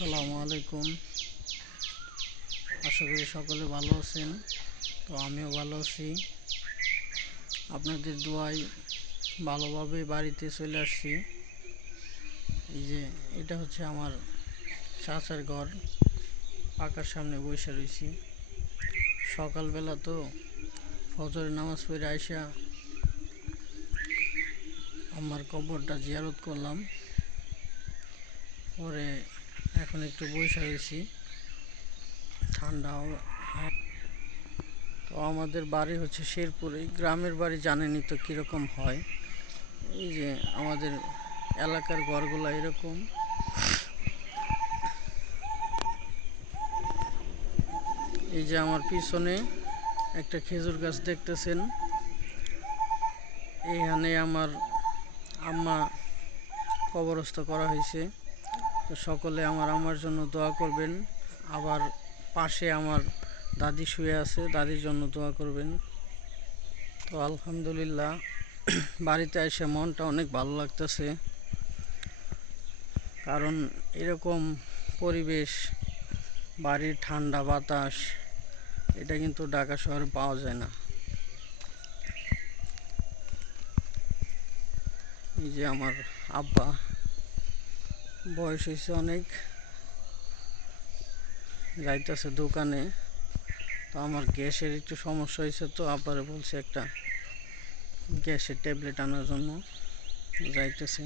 আসসালামু আলাইকুম। আশা করি সকলে ভালো আছেন। তো আমিও ভালো আছি, আপনাদের দোয়ায় ভালোভাবে বাড়িতে চলে আসছি। এই যে এটা হচ্ছে আমার চাচার ঘর, পাকার সামনে বসে রয়েছি। সকালবেলা তো ফজরের নামাজ পড়ে আইসা আমার কবরটা জিয়ারত করলাম, পরে এখন একটু বসে রয়েছি, ঠান্ডাও। তো আমাদের বাড়ি হচ্ছে শেরপুরে। গ্রামের বাড়ি জানেনই তো কীরকম হয়। এই যে আমাদের এলাকার ঘরগুলো এরকম। এই যে আমার পিছনে একটা খেজুর গাছ দেখতেছেন, এইখানে আমার আম্মা কবরস্থ করা হয়েছে। তো সকলে আমার আম্মার জন্য দোয়া করবেন। আবার পাশে আমার দাদি শুয়ে আছে, দাদির জন্য দোয়া করবেন। তো আলহামদুলিল্লাহ, বাড়িতে এসে মনটা অনেক ভালো লাগতেছে, কারণ এরকম পরিবেশ, বাড়ির ঠান্ডা বাতাস, এটা কিন্তু ঢাকা শহরে পাওয়া যায় না। এই যে আমার আব্বা, বয়স হয়েছে অনেক, যাইতেছে দোকানে। তো আমার গ্যাসের একটু সমস্যা হয়েছে, তো আব্বারে বলছে একটা গ্যাসের ট্যাবলেট আনার জন্য, যাইতেছে।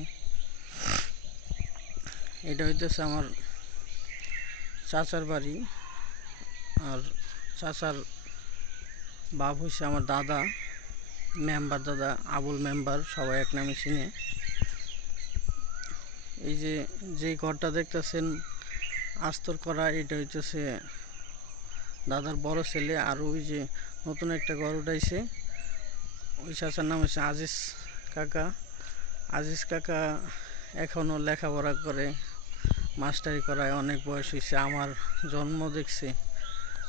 এটা হইতেছে আমার চাচার বাড়ি, আর চাচার বাপ হয়েছে আমার দাদা, মেম্বার দাদা, আবুল মেম্বার, সবাই এক নামে চিনে। এই যে যেই ঘরটা দেখতেছেন আস্তর করা, এটা হইতেছে দাদার বড় ছেলে। আর ওই যে নতুন একটা ঘর উঠাইছে, ওই চাচার নাম হচ্ছে আজিজ কাকা। আজিজ কাকা এখনও লেখাপড়া করে, মাস্টারি করায়, অনেক বয়স হয়েছে, আমার জন্ম দেখছে,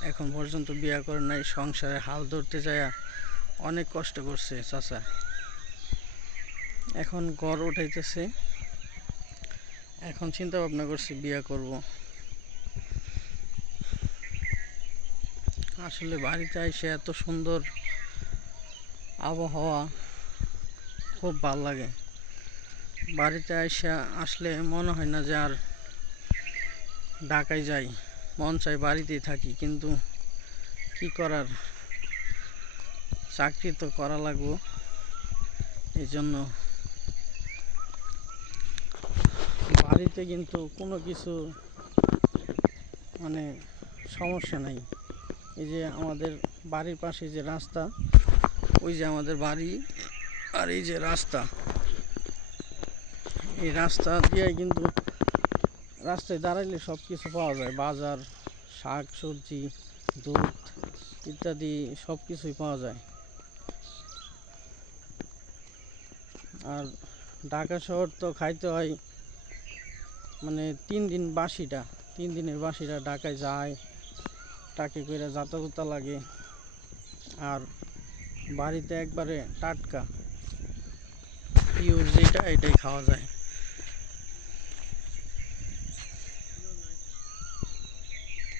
এখন পর্যন্ত বিয়ে করে নাই। সংসারে হাল ধরতে যায় অনেক কষ্ট করছে চাচা। এখন ঘর উঠাইতেছে, এখন চিন্তা ভাবনা করছি বিয়ে করব। আসলে বাড়িতে এসে এত সুন্দর আবহাওয়া, খুব ভালো লাগে। বাড়িতে আসলে মনে হয় না যে আর ঢাকায় যাই, মন চাই বাড়িতেই থাকি, কিন্তু কি করার, চাকরি তো করা লাগবো। এই জন্য বাড়িতে কিন্তু কোনো কিছু মানে সমস্যা নাই। এই যে আমাদের বাড়ির পাশে যে রাস্তা, ওই যে আমাদের বাড়ি, আর এই যে রাস্তা, এই রাস্তা দিয়ে কিন্তু রাস্তায় দাঁড়াইলে সব কিছু পাওয়া যায়, বাজার, শাক সবজি, দুধ ইত্যাদি সব কিছুই পাওয়া যায়। আর ঢাকা শহর তো খাইতে হয়, মানে 3 দিনের বাসিটা ঢাকায় যায়, টাকে করে যাতায়াত লাগে। আর বাড়িতে একবারে টাটকা পিওর যেটা, এটাই খাওয়া যায়।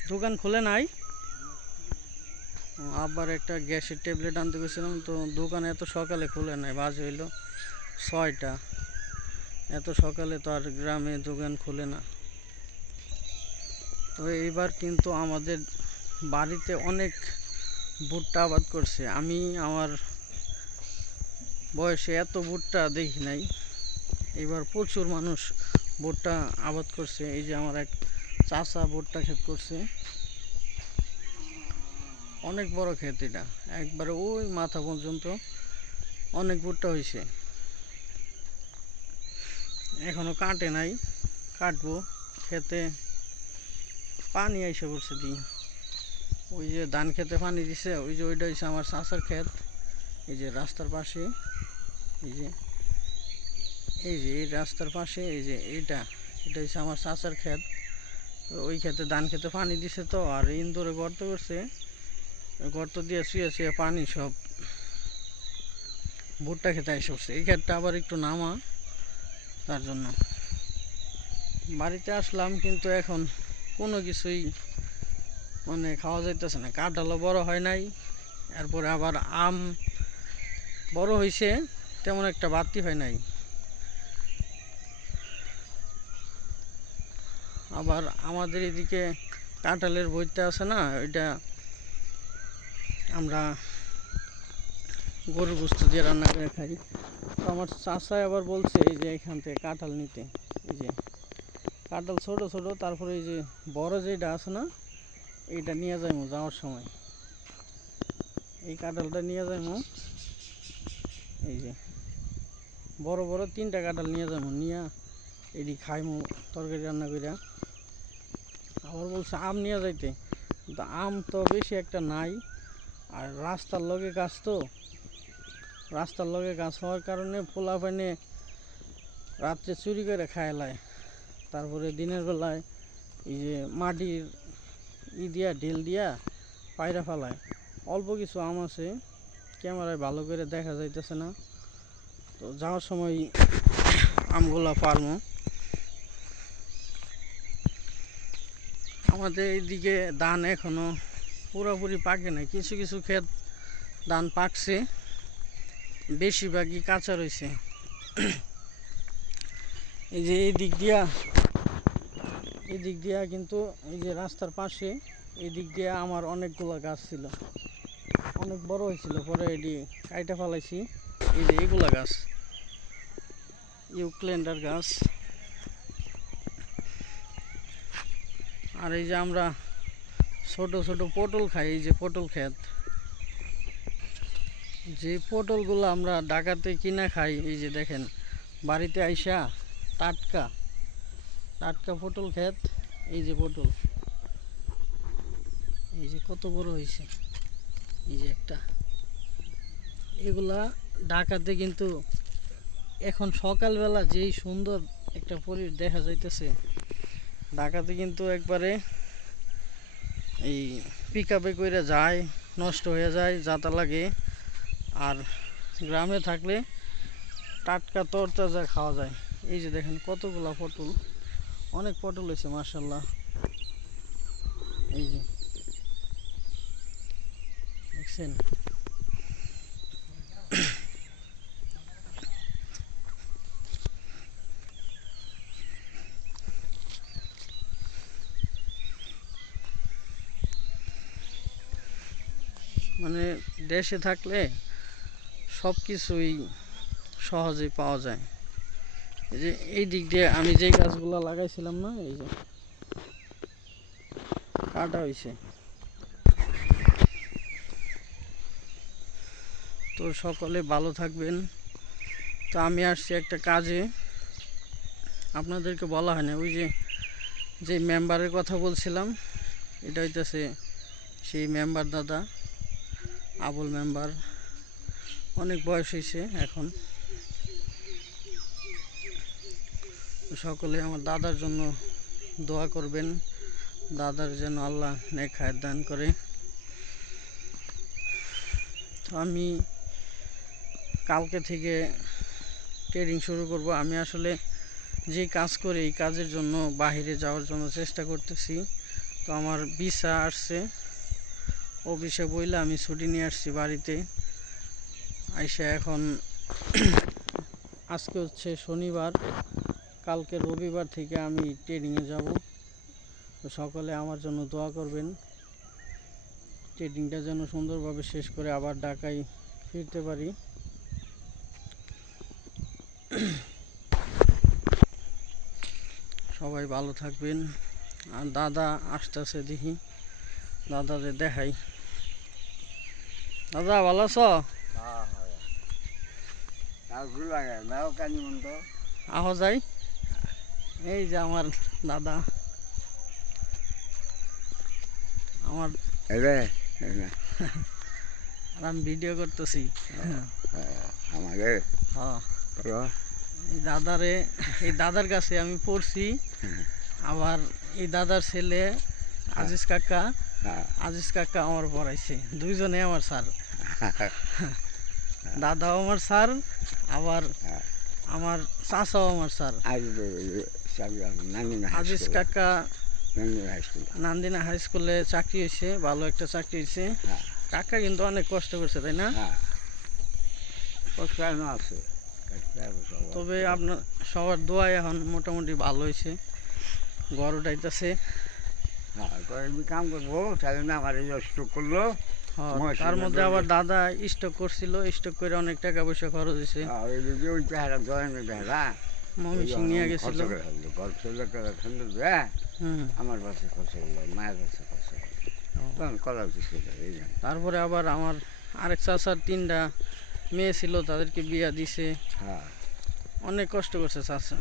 দোকান খুলে নাই, আবার একটা গ্যাসের ট্যাবলেট আনতে গেছিলাম, তো দোকান এত সকালে খুলে নাই, বাজে হইলো 6টা। এত সকালে তো আর গ্রামে দোকান খুলে না। তো এইবার কিন্তু আমাদের বাড়িতে অনেক ভুট্টা আবাদ করছে। আমি আমার বয়সে এত ভুট্টা দেখি নাই। এবার প্রচুর মানুষ ভুট্টা আবাদ করছে। এই যে আমার এক চাচা ভুট্টা ক্ষেত করছে, অনেক বড় ক্ষেত, এটা একবারে ওই মাথা পর্যন্ত অনেক ভুট্টা হয়েছে। এখনো কাটে নাই, কাটবো। খেতে পানি আইসা পড়ছে দি, ওই যে ধান খেতে পানি দিছে, ওই যে ওইটা হচ্ছে আমার চাচার ক্ষেত। এই যে রাস্তার পাশে, এই যে এই রাস্তার পাশে, এই যে এটা হচ্ছে আমার চাচার ক্ষেত। ওই ক্ষেতে ধান খেতে পানি দিছে, তো আর ইন্দুরে গর্ত করছে, গর্ত দিয়ে শুয়ে শুয়ে পানি সব ভুট্টা খেতে এসে পড়ছে। এই ক্ষেতটা আবার একটু নামা, তার জন্য। বাড়িতে আসলাম কিন্তু এখন কোনো কিছুই মানে খাওয়া যাইতেছে না। কাঁঠালও বড় হয় নাই, এরপরে আবার আম বড় হয়েছে, তেমন একটা বাড়তি হয় নাই। আবার আমাদের এদিকে কাঁঠালের বইতে আছে না, ওইটা আমরা গরুর গোস্ত দিয়ে রান্না করে খাই। তো আমার চাচাই আবার বলছে এই যে এখান থেকে কাঁঠাল নিতে, এই যে কাঁঠাল ছোট ছোট, তারপরে এই যে বড় যেটা আছে না, এইটা নিয়ে যাইমু যাওয়ার সময়। এই কাঁঠালটা নিয়ে যাইমু, এই যে বড় বড় 3টা কাঁঠাল নিয়ে যাইমু, নিয়ে এটি খাইমু তরকারি রান্না কইরা। আবার বলছে আম নিয়ে যাইতে, কিন্তু আম তো বেশি একটা নাই, আর রাস্তার লগে গাছ, তো রাস্তার লগে গাছ হওয়ার কারণে পোলাপানে রাত্রে চুরি করে খাইলায়। তারপরে দিনের বেলায় এই যে মাটির দিয়া ঢেল দিয়া পায়রা ফেলায়। অল্প কিছু আম আছে, ক্যামেরায় ভালো করে দেখা যাইতেছে না, তো যাওয়ার সময় আমগুলা পারমো। আমাদের এইদিকে ধান এখনো পুরোপুরি পাকে নাই, কিছু কিছু ক্ষেত ধান পাকছে, বেশিরভাগই কাঁচা রয়েছে। এই যে এই দিক দিয়া কিন্তু এই যে রাস্তার পাশে এই দিক দিয়ে আমার অনেকগুলো গাছ ছিল, অনেক বড় হয়েছিল, পরে এটি কাইটা ফেলাইছি। এই যে এইগুলা গাছ ইউক্যালিপটাস গাছ। আর এই যে আমরা ছোট ছোট পটল খাই, এই যে পটল ক্ষেত, যে পটলগুলো আমরা ঢাকাতে কিনা খাই, এই যে দেখেন বাড়িতে আইসা টাটকা টাটকা পটল ক্ষেত। এই যে পটল, এই যে কত বড় হয়েছে, এই যে একটা। এগুলা ঢাকাতে কিন্তু এখন সকালবেলা যেই সুন্দর একটা পরিবেশ দেখা যাইতেছে, ঢাকাতে কিন্তু একবারে এই পিক আপে করে যায়, নষ্ট হয়ে যায়, যাতা লাগে। আর গ্রামে থাকলে টাটকা তরতাজা খাওয়া যায়। এই যে দেখেন কতগুলা পটল, অনেক পটল হয়েছে মাশাআল্লাহ। এই যে দেখছেন, মানে দেশে থাকলে সব কিছুই সহজেই পাওয়া যায়। এই যে এই দিক দিয়ে আমি যে গাছগুলো লাগাইছিলাম না, এই যে কাটা হয়েছে। তো সকলে ভালো থাকবেন। তো আমি আসছি একটা কাজে, আপনাদেরকে বলা হয় না, ওই যে মেম্বারের কথা বলছিলাম, এটা হইতেছে সেই মেম্বার দাদা, আবুল মেম্বার। অনেক বয়স হয়েছে এখন। সকলে আমার দাদার জন্য দোয়া করবেন, দাদার যেন আল্লাহ নেক হায়াত দান করে। তো আমি কালকে থেকে ট্রেডিং শুরু করব। আমি আসলে যে কাজ করি এই কাজের জন্য বাইরে যাওয়ার জন্য চেষ্টা করতেছি। তো আমার ভিসা আসছে, অফিসে বইলে আমি ছুটি নিয়ে আসছি বাড়িতে আইসা। এখন আজকে হচ্ছে শনিবার, কালকে রবিবার থেকে আমি ট্রেডিংয়ে যাব। তো সকলে আমার জন্য দোয়া করবেন, ট্রেডিংটা যেন সুন্দরভাবে শেষ করে আবার ঢাকায় ফিরতে পারি। সবাই ভালো থাকবেন। আর দাদা আসতেছে, দেখি দাদারে দেখাই। দাদা ভালো আছো? আহ যাই। এই যে আমার দাদা, আমার আমি ভিডিও করতেছি। এই দাদার কাছে আমি পড়ছি, আবার এই দাদার ছেলে আজিজ কাকা আমার পড়াইছে, দুইজনে আমার স্যার। দাদাও আমার স্যার, আবার আমার চাচাও আমার স্যার। আজিজ কাকা হাই স্কুল। নান্দিনা হাই স্কুলে চাকরি হয়েছে, ভালো একটা চাকরি হয়েছে। হ্যাঁ কাকা কিন্তু অনেক কষ্ট করছে, তাই না? হ্যাঁ কষ্ট এখনো আছে। তবে আপনার সবার দোয়া এখন মোটামুটি ভালো হয়েছে, ঘর উঠাইতেছে। হ্যাঁ আমি কাম করবো তাহলে না আমার এই স্ট্রোক করলো। তার মধ্যে আবার দাদা স্টক করছিল, স্টক করে অনেক টাকা পয়সা খরচ হয়েছে। ওই বেহারা জয়েন্ট বেহারা মমি সিং নিয়ে গেছিল। ঘর ছেলে আমার পাশে খরচ করলো, মায়ের কাছে খরচ করলো, তখন করা উচিত এই জন্য। তারপরে আবার আমার আরেক চাচার 3টা মেয়ে ছিল, তাদেরকে বিয়া দিছে। হ্যাঁ অনেক কষ্ট করছে চাচা।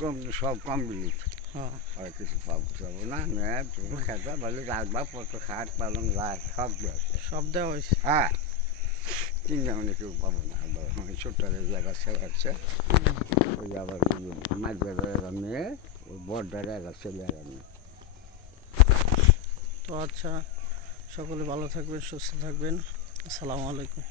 কম সব কমপ্লিট। হ্যাঁ আর কিছু পাবো না, মেয়ে খেতে বলে রাখবা পত্র খাট পালং গাছ সব দেওয়া। সব দেওয়া হয়েছে। হ্যাঁ 3টা মানে কেউ পাবো না। ছোট্ট জায়গা ছেলে আছে, ওই আবার মাঝের মেয়ে, ওই বড়দারে একটা ছেলে আর মেয়ে। তো আচ্ছা, সকলে ভালো থাকবেন, সুস্থ থাকবেন। আসসালামু আলাইকুম।